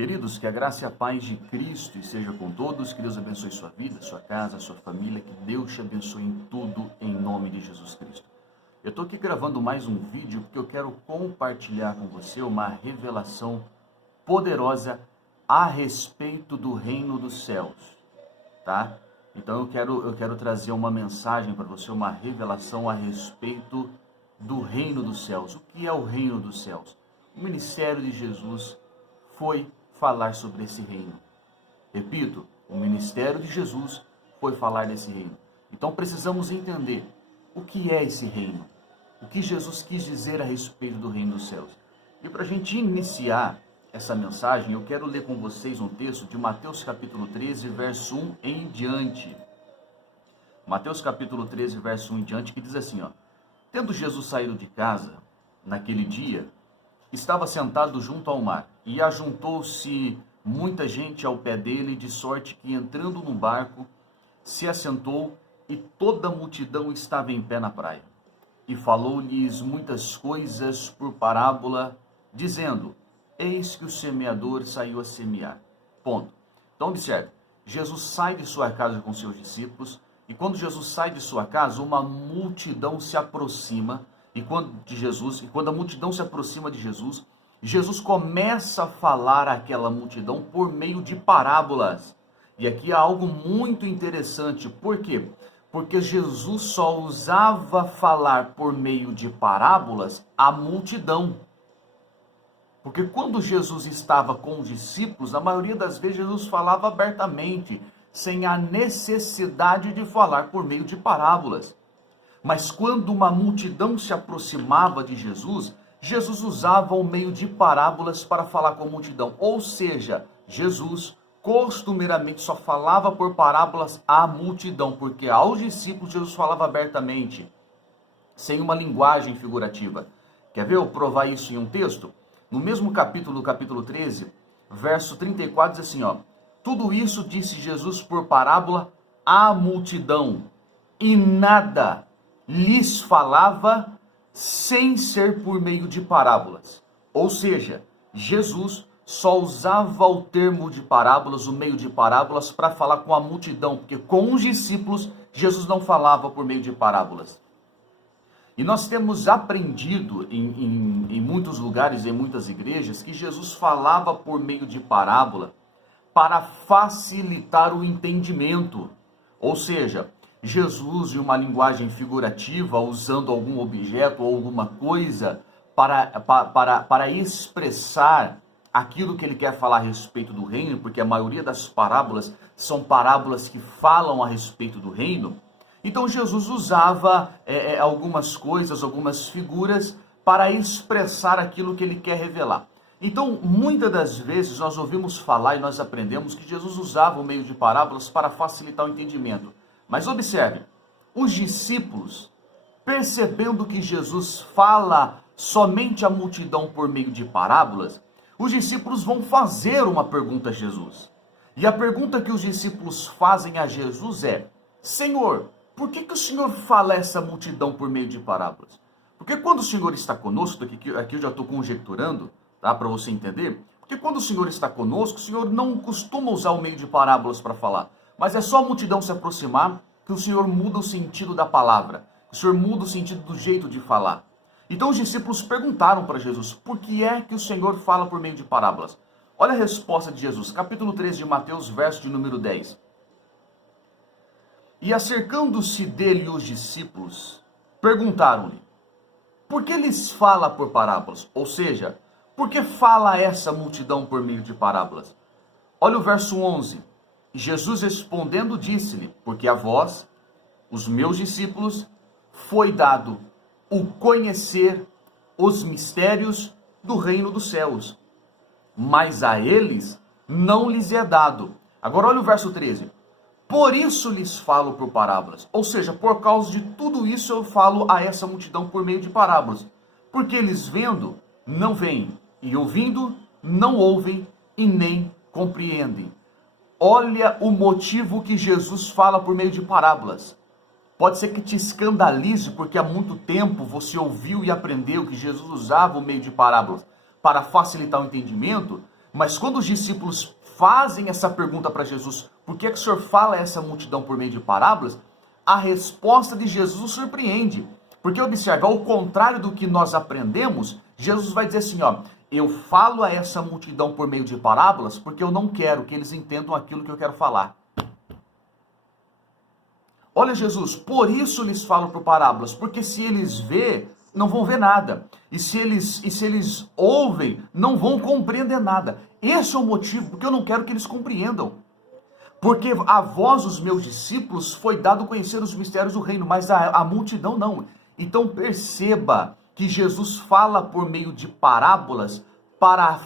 Queridos, que a graça e a paz de Cristo esteja com todos, que Deus abençoe sua vida, sua casa, sua família, que Deus te abençoe em tudo, em nome de Jesus Cristo. Eu estou aqui gravando mais um vídeo porque eu quero compartilhar com você uma revelação poderosa a respeito do reino dos céus, tá? Então eu quero trazer uma mensagem para você, uma revelação a respeito do reino dos céus. O que é o reino dos céus? O ministério de Jesus foi falar sobre esse reino. Repito, o ministério de Jesus foi falar desse reino. Então precisamos entender o que é esse reino, o que Jesus quis dizer a respeito do reino dos céus. E para a gente iniciar essa mensagem, eu quero ler com vocês um texto de Mateus capítulo 13, verso 1 em diante. Mateus capítulo 13, verso 1 em diante, que diz assim, ó: Tendo Jesus saído de casa, naquele dia, estava sentado junto ao mar, e ajuntou-se muita gente ao pé dele, de sorte que, entrando no barco, se assentou, e toda a multidão estava em pé na praia. E falou-lhes muitas coisas por parábola, dizendo: Eis que o semeador saiu a semear. Ponto. Então observe, Jesus sai de sua casa com seus discípulos, e quando Jesus sai de sua casa, uma multidão se aproxima quando a multidão se aproxima de Jesus, Jesus começa a falar àquela multidão por meio de parábolas. E aqui há algo muito interessante. Por quê? Porque Jesus só usava falar por meio de parábolas à multidão. Porque quando Jesus estava com os discípulos, a maioria das vezes Jesus falava abertamente, sem a necessidade de falar por meio de parábolas. Mas quando uma multidão se aproximava de Jesus, Jesus usava o meio de parábolas para falar com a multidão. Ou seja, Jesus costumeiramente só falava por parábolas à multidão, porque aos discípulos Jesus falava abertamente, sem uma linguagem figurativa. Quer ver eu provar isso em um texto? No mesmo capítulo 13, verso 34, diz assim, ó: Tudo isso disse Jesus por parábola à multidão, e nada lhes falava sem ser por meio de parábolas. Ou seja, Jesus só usava o termo de parábolas, o meio de parábolas, para falar com a multidão, porque com os discípulos Jesus não falava por meio de parábolas. E nós temos aprendido em muitos lugares, em muitas igrejas, que Jesus falava por meio de parábola para facilitar o entendimento. Ou seja, Jesus, em uma linguagem figurativa, usando algum objeto ou alguma coisa para expressar aquilo que ele quer falar a respeito do reino, porque a maioria das parábolas são parábolas que falam a respeito do reino. Então Jesus usava algumas coisas, algumas figuras para expressar aquilo que ele quer revelar. Então, muitas das vezes nós ouvimos falar e nós aprendemos que Jesus usava o meio de parábolas para facilitar o entendimento. Mas observe, os discípulos, percebendo que Jesus fala somente à multidão por meio de parábolas, os discípulos vão fazer uma pergunta a Jesus. E a pergunta que os discípulos fazem a Jesus é: Senhor, por que o Senhor fala a essa multidão por meio de parábolas? Porque quando o Senhor está conosco, aqui eu já estou conjecturando, tá, para você entender, porque quando o Senhor está conosco, o Senhor não costuma usar o meio de parábolas para falar. Mas é só a multidão se aproximar que o Senhor muda o sentido da palavra. O Senhor muda o sentido do jeito de falar. Então os discípulos perguntaram para Jesus: por que é que o Senhor fala por meio de parábolas? Olha a resposta de Jesus, capítulo 13 de Mateus, verso de número 10. E acercando-se dele os discípulos, perguntaram-lhe: por que lhes fala por parábolas? Ou seja, por que fala essa multidão por meio de parábolas? Olha o verso 11. Jesus respondendo disse-lhe: porque a vós, os meus discípulos, foi dado o conhecer os mistérios do reino dos céus, mas a eles não lhes é dado. Agora olha o verso 13. Por isso lhes falo por parábolas. Ou seja, por causa de tudo isso eu falo a essa multidão por meio de parábolas. Porque eles vendo, não veem, e ouvindo, não ouvem e nem compreendem. Olha o motivo que Jesus fala por meio de parábolas. Pode ser que te escandalize, porque há muito tempo você ouviu e aprendeu que Jesus usava o meio de parábolas para facilitar o entendimento, Mas quando os discípulos fazem essa pergunta para Jesus, por que é que o Senhor fala a essa multidão por meio de parábolas? A resposta de Jesus os surpreende. Porque observe, ao contrário do que nós aprendemos, Jesus vai dizer assim, ó, eu falo a essa multidão por meio de parábolas porque eu não quero que eles entendam aquilo que eu quero falar. Olha Jesus, por isso lhes falo por parábolas, porque se eles vê, não vão ver nada. E se eles ouvem, não vão compreender nada. Esse é o motivo, porque eu não quero que eles compreendam. Porque a vós, os meus discípulos, foi dado conhecer os mistérios do reino, mas a multidão não. Então perceba que Jesus fala por meio de parábolas para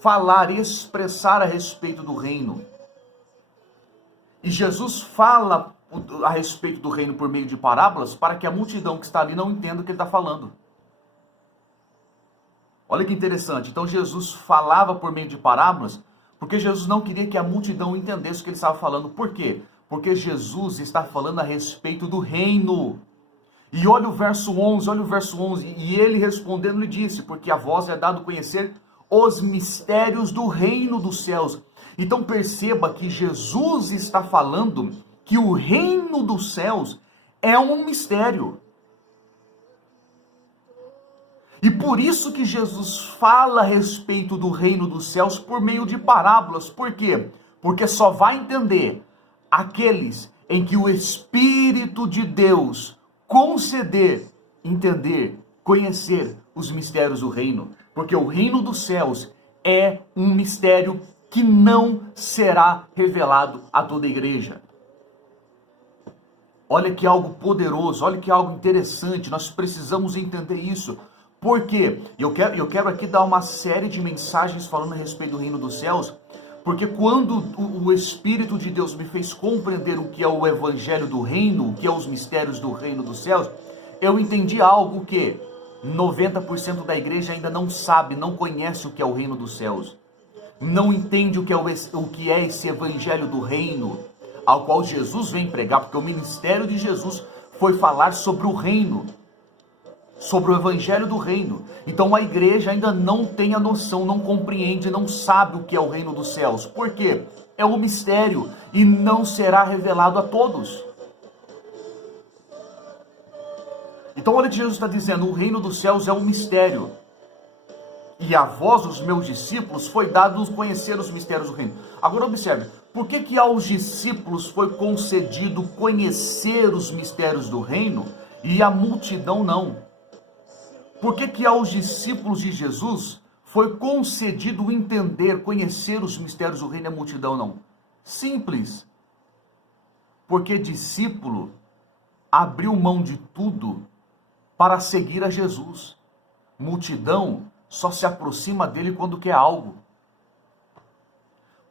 falar e expressar a respeito do reino. E Jesus fala a respeito do reino por meio de parábolas para que a multidão que está ali não entenda o que ele está falando. Olha que interessante. Então Jesus falava por meio de parábolas porque Jesus não queria que a multidão entendesse o que ele estava falando. Por quê? Porque Jesus está falando a respeito do reino. E olha o verso 11, e ele respondendo lhe disse, porque a vós é dado conhecer os mistérios do reino dos céus. Então perceba que Jesus está falando que o reino dos céus é um mistério. E por isso que Jesus fala a respeito do reino dos céus por meio de parábolas. Por quê? Porque só vai entender aqueles em que o Espírito de Deus conceder, entender, conhecer os mistérios do reino. Porque o reino dos céus é um mistério que não será revelado a toda a igreja. Olha que algo poderoso, olha que algo interessante, nós precisamos entender isso. Por quê? Eu quero aqui dar uma série de mensagens falando a respeito do reino dos céus, porque quando o Espírito de Deus me fez compreender o que é o evangelho do reino, o que é os mistérios do reino dos céus, eu entendi algo que 90% da igreja ainda não sabe, não conhece o que é o reino dos céus. Não entende o que é esse evangelho do reino, ao qual Jesus vem pregar, porque o ministério de Jesus foi falar sobre o reino, sobre o evangelho do reino. Então a igreja ainda não tem a noção, não compreende, não sabe o que é o reino dos céus. Por quê? É um mistério e não será revelado a todos. Então olha o que Jesus está dizendo, o reino dos céus é um mistério. E a vós, os meus discípulos, foi dado conhecer os mistérios do reino. Agora observe, por que aos discípulos foi concedido conhecer os mistérios do reino e a multidão não? Por que aos discípulos de Jesus foi concedido entender, conhecer os mistérios do reino e a multidão não? Simples. Porque discípulo abriu mão de tudo para seguir a Jesus. Multidão só se aproxima dele quando quer algo.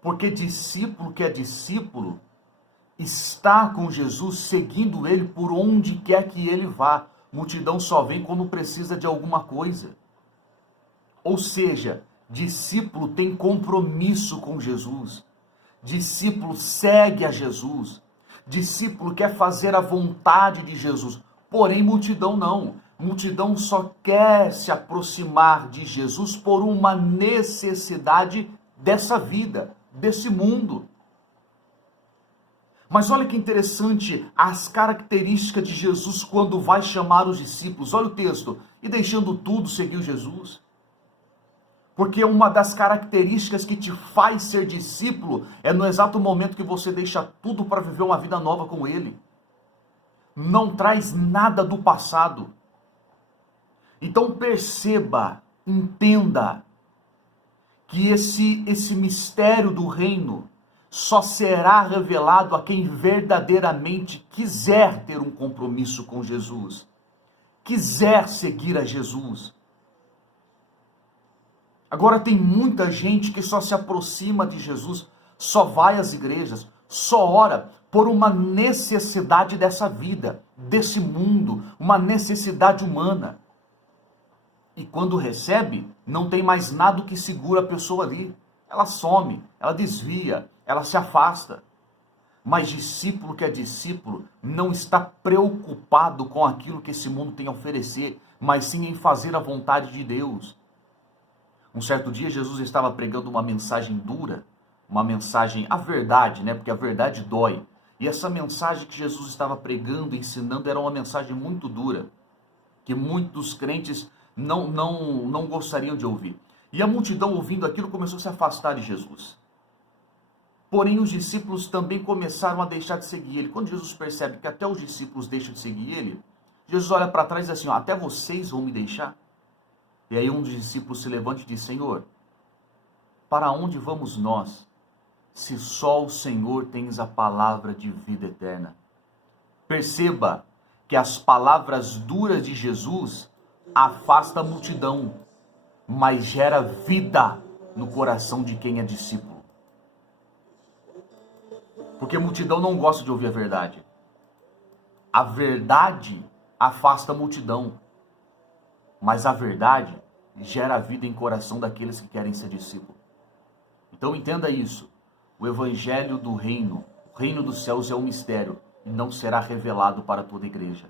Porque discípulo que é discípulo está com Jesus, seguindo ele por onde quer que ele vá. Multidão só vem quando precisa de alguma coisa. Ou seja, discípulo tem compromisso com Jesus. Discípulo segue a Jesus. Discípulo quer fazer a vontade de Jesus. Porém, multidão não. Multidão só quer se aproximar de Jesus por uma necessidade dessa vida, desse mundo. Mas olha que interessante as características de Jesus quando vai chamar os discípulos. Olha o texto. E deixando tudo, seguiu Jesus. Porque uma das características que te faz ser discípulo é no exato momento que você deixa tudo para viver uma vida nova com Ele. Não traz nada do passado. Então perceba, entenda que esse mistério do reino só será revelado a quem verdadeiramente quiser ter um compromisso com Jesus, quiser seguir a Jesus. Agora tem muita gente que só se aproxima de Jesus, só vai às igrejas, só ora por uma necessidade dessa vida, desse mundo, uma necessidade humana. E quando recebe, não tem mais nada que segura a pessoa ali. Ela some, ela desvia, ela se afasta. Mas discípulo que é discípulo não está preocupado com aquilo que esse mundo tem a oferecer, mas sim em fazer a vontade de Deus. Um certo dia Jesus estava pregando uma mensagem dura, uma mensagem, a verdade, né? Porque a verdade dói. E essa mensagem que Jesus estava pregando, ensinando, era uma mensagem muito dura, que muitos crentes não gostariam de ouvir. E a multidão, ouvindo aquilo, começou a se afastar de Jesus. Porém, os discípulos também começaram a deixar de seguir ele. Quando Jesus percebe que até os discípulos deixam de seguir ele, Jesus olha para trás e diz assim, até vocês vão me deixar? E aí um dos discípulos se levanta e diz, Senhor, para onde vamos nós, se só o Senhor tens a palavra de vida eterna? Perceba que as palavras duras de Jesus afastam a multidão, mas gera vida no coração de quem é discípulo. Porque a multidão não gosta de ouvir a verdade. A verdade afasta a multidão, mas a verdade gera vida em coração daqueles que querem ser discípulos. Então entenda isso. O evangelho do reino, o reino dos céus é um mistério e não será revelado para toda a igreja.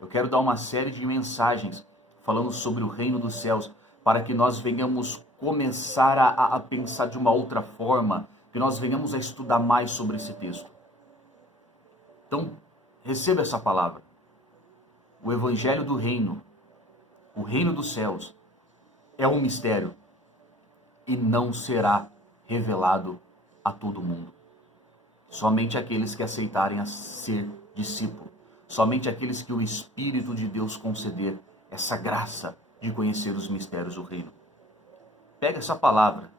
Eu quero dar uma série de mensagens falando sobre o reino dos céus para que nós venhamos começar a pensar de uma outra forma, que nós venhamos a estudar mais sobre esse texto. Então, receba essa palavra. O evangelho do reino, o reino dos céus, é um mistério e não será revelado a todo mundo. Somente aqueles que aceitarem a ser discípulo, somente aqueles que o Espírito de Deus conceder essa graça de conhecer os mistérios do reino. Pega essa palavra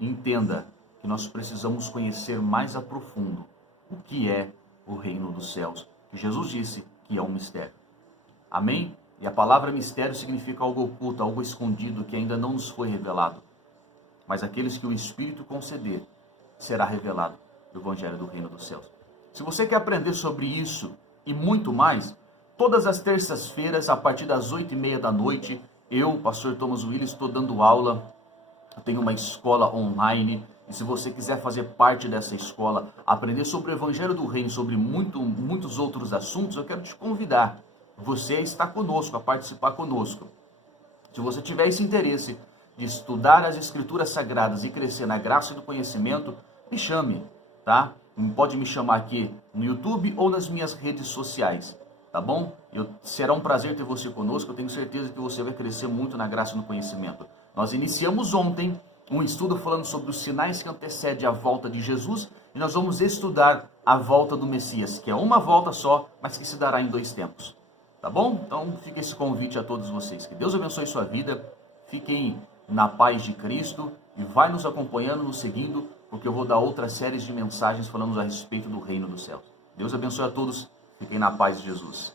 e entenda que nós precisamos conhecer mais a profundo o que é o reino dos céus, que Jesus disse que é um mistério. Amém? E a palavra mistério significa algo oculto, algo escondido que ainda não nos foi revelado. Mas aqueles que o Espírito conceder, será revelado o Evangelho do Reino dos Céus. Se você quer aprender sobre isso e muito mais, todas as terças-feiras, a partir das 8h30 da noite, eu, pastor Thomas Willis, estou dando aula. Eu tenho uma escola online. E se você quiser fazer parte dessa escola, aprender sobre o Evangelho do Reino, sobre muitos outros assuntos, eu quero te convidar. Você está conosco, a participar conosco. Se você tiver esse interesse de estudar as Escrituras Sagradas e crescer na graça e no conhecimento, me chame, tá? Pode me chamar aqui no YouTube ou nas minhas redes sociais, tá bom? Será um prazer ter você conosco, eu tenho certeza que você vai crescer muito na graça e no conhecimento. Nós iniciamos ontem um estudo falando sobre os sinais que antecedem a volta de Jesus e nós vamos estudar a volta do Messias, que é uma volta só, mas que se dará em 2 tempos. Tá bom? Então fica esse convite a todos vocês. Que Deus abençoe sua vida. Fiquem na paz de Cristo e vai nos acompanhando, nos seguindo, porque eu vou dar outras séries de mensagens falando a respeito do reino dos céus. Deus abençoe a todos. Fiquem na paz de Jesus.